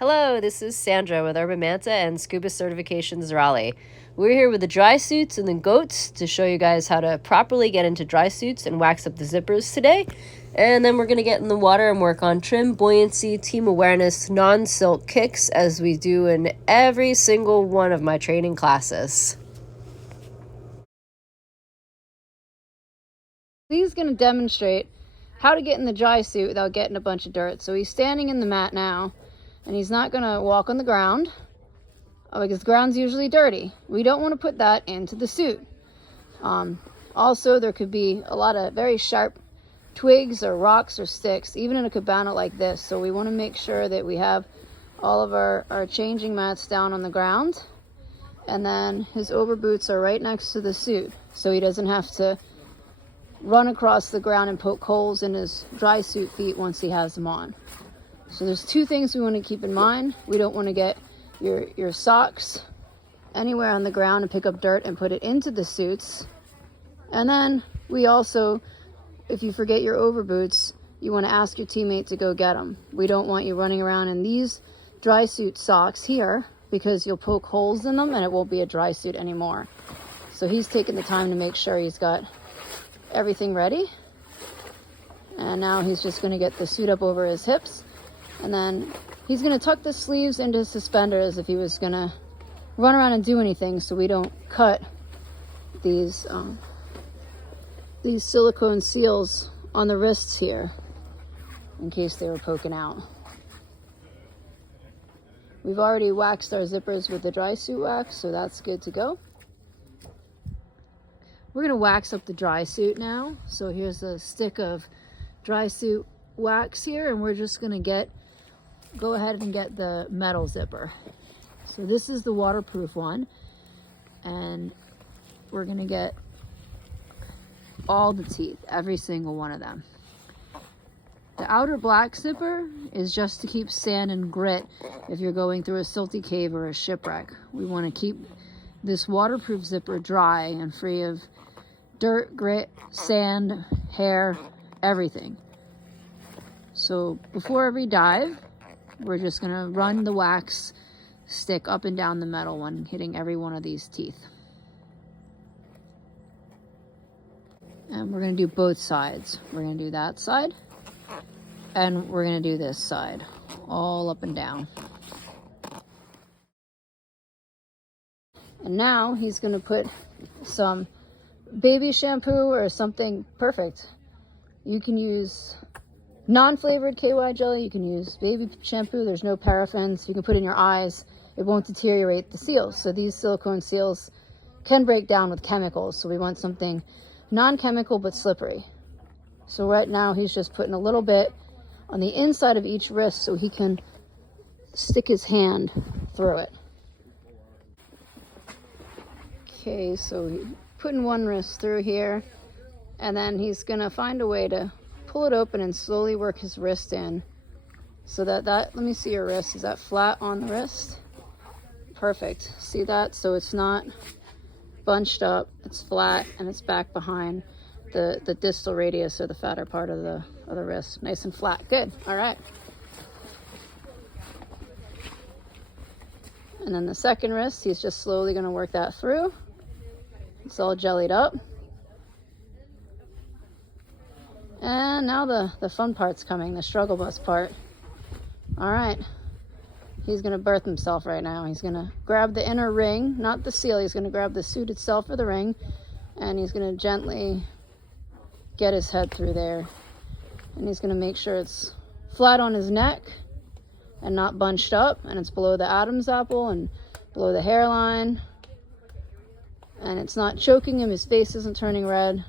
Hello, this is Sandra with Urban Manta and Scuba Certifications Raleigh. We're here with the dry suits and the goats to show you guys how to properly get into dry suits and wax up the zippers today. And then we're going to get in the water and work on trim, buoyancy, team awareness, non-silt kicks as we do in every single one of my training classes. He's going to demonstrate how to get in the dry suit without getting a bunch of dirt. So he's standing in the mat now. And he's not going to walk on the ground because the ground's usually dirty. We don't want to put that into the suit. Also, there could be a lot of very sharp twigs or rocks or sticks, even in a cabana like this. So we want to make sure that we have all of our changing mats down on the ground. And then his overboots are right next to the suit, so he doesn't have to run across the ground and poke holes in his dry suit feet once he has them on. So there's two things we want to keep in mind. We don't want to get your socks anywhere on the ground and pick up dirt and put it into the suits. And then we also, if you forget your overboots, you want to ask your teammate to go get them. We don't want you running around in these dry suit socks here because you'll poke holes in them and it won't be a dry suit anymore. So he's taking the time to make sure he's got everything ready. And now he's just going to get the suit up over his hips. And then he's going to tuck the sleeves into his suspenders if he was going to run around and do anything, so we don't cut these silicone seals on the wrists here in case they were poking out. We've already waxed our zippers with the dry suit wax, so that's good to go. We're going to wax up the dry suit now. So here's a stick of dry suit wax here, and we're just going to go ahead and get the metal zipper. So this is the waterproof one, and we're gonna get all the teeth, every single one of them. The outer black zipper is just to keep sand and grit if you're going through a silty cave or a shipwreck. We want to keep this waterproof zipper dry and free of dirt, grit, sand, hair, everything. So before every dive, we're just going to run the wax stick up and down the metal one, hitting every one of these teeth. And we're going to do both sides. We're going to do that side, and we're going to do this side, all up and down. And now he's going to put some baby shampoo or something perfect. You can use non-flavored KY jelly, you can use baby shampoo, there's no paraffins, you can put in your eyes, it won't deteriorate the seals. So these silicone seals can break down with chemicals, so we want something non-chemical but slippery. So right now he's just putting a little bit on the inside of each wrist so he can stick his hand through it. Okay, so he's putting one wrist through here, and then he's gonna find a way to pull it open and slowly work his wrist in so that let me see your wrist. Is that flat on the wrist? Perfect. See that? So it's not bunched up, it's flat, and it's back behind the distal radius or the fatter part of the wrist. Nice and flat. Good. All right. And then the second wrist, he's just slowly going to work that through. It's all jellied up. And now the fun part's coming, the struggle bus part. All right, he's gonna birth himself right now. He's gonna grab the inner ring, not the seal. He's gonna grab the suit itself or the ring, and he's gonna gently get his head through there. And he's gonna make sure it's flat on his neck and not bunched up, and it's below the Adam's apple and below the hairline. And it's not choking him, his face isn't turning red.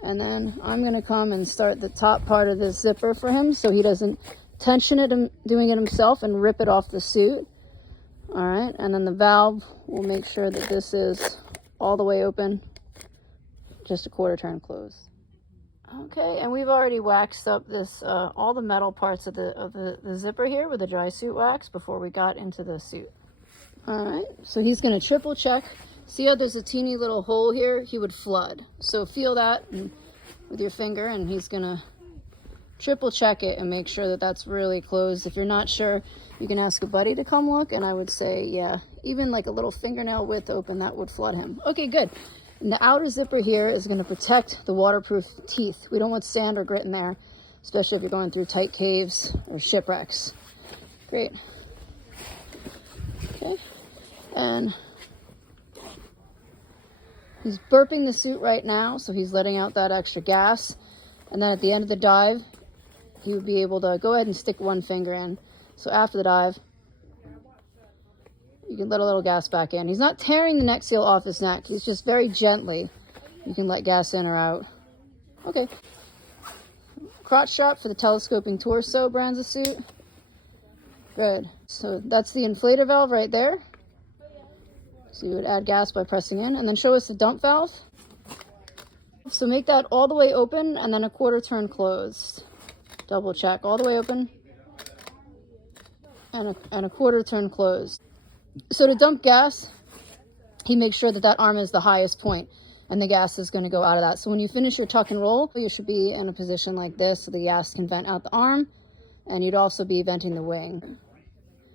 And then I'm going to come and start the top part of this zipper for him so he doesn't tension it doing it himself and rip it off the suit. All right, and then the valve, we'll make sure that this is all the way open, just a quarter turn closed. Okay, and we've already waxed up this all the metal parts of the zipper here with the dry suit wax before we got into the suit. All right, so he's going to triple check. See how there's a teeny little hole here? He would flood. So feel that with your finger, and he's gonna triple check it and make sure that that's really closed. If you're not sure, you can ask a buddy to come look, and I would say, yeah, even like a little fingernail width open, that would flood him. Okay, good. And the outer zipper here is going to protect the waterproof teeth. We don't want sand or grit in there, especially if you're going through tight caves or shipwrecks. Great. Okay, and he's burping the suit right now, so he's letting out that extra gas. And then at the end of the dive, he would be able to go ahead and stick one finger in. So after the dive, you can let a little gas back in. He's not tearing the neck seal off his neck. He's just very gently, you can let gas in or out. Okay. Crotch strap for the telescoping torso brands of suit. Good. So that's the inflator valve right there. So you would add gas by pressing in, and then show us the dump valve. So make that all the way open and then a quarter turn closed. Double check, all the way open and a quarter turn closed. So to dump gas, he makes sure that that arm is the highest point and the gas is going to go out of that. So when you finish your tuck and roll, you should be in a position like this so the gas can vent out the arm, and you'd also be venting the wing.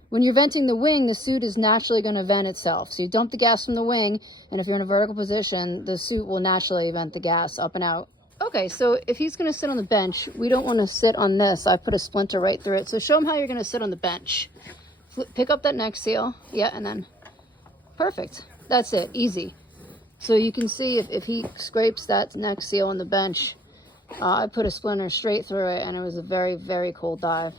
When you're venting the wing, the suit is naturally going to vent itself. So you dump the gas from the wing, and if you're in a vertical position, the suit will naturally vent the gas up and out. Okay, so if he's going to sit on the bench, we don't want to sit on this. I put a splinter right through it. So show him how you're going to sit on the bench. Pick up that neck seal. Yeah, and then perfect. That's it. Easy. So you can see if he scrapes that neck seal on the bench, I put a splinter straight through it, and it was a very, very cold dive.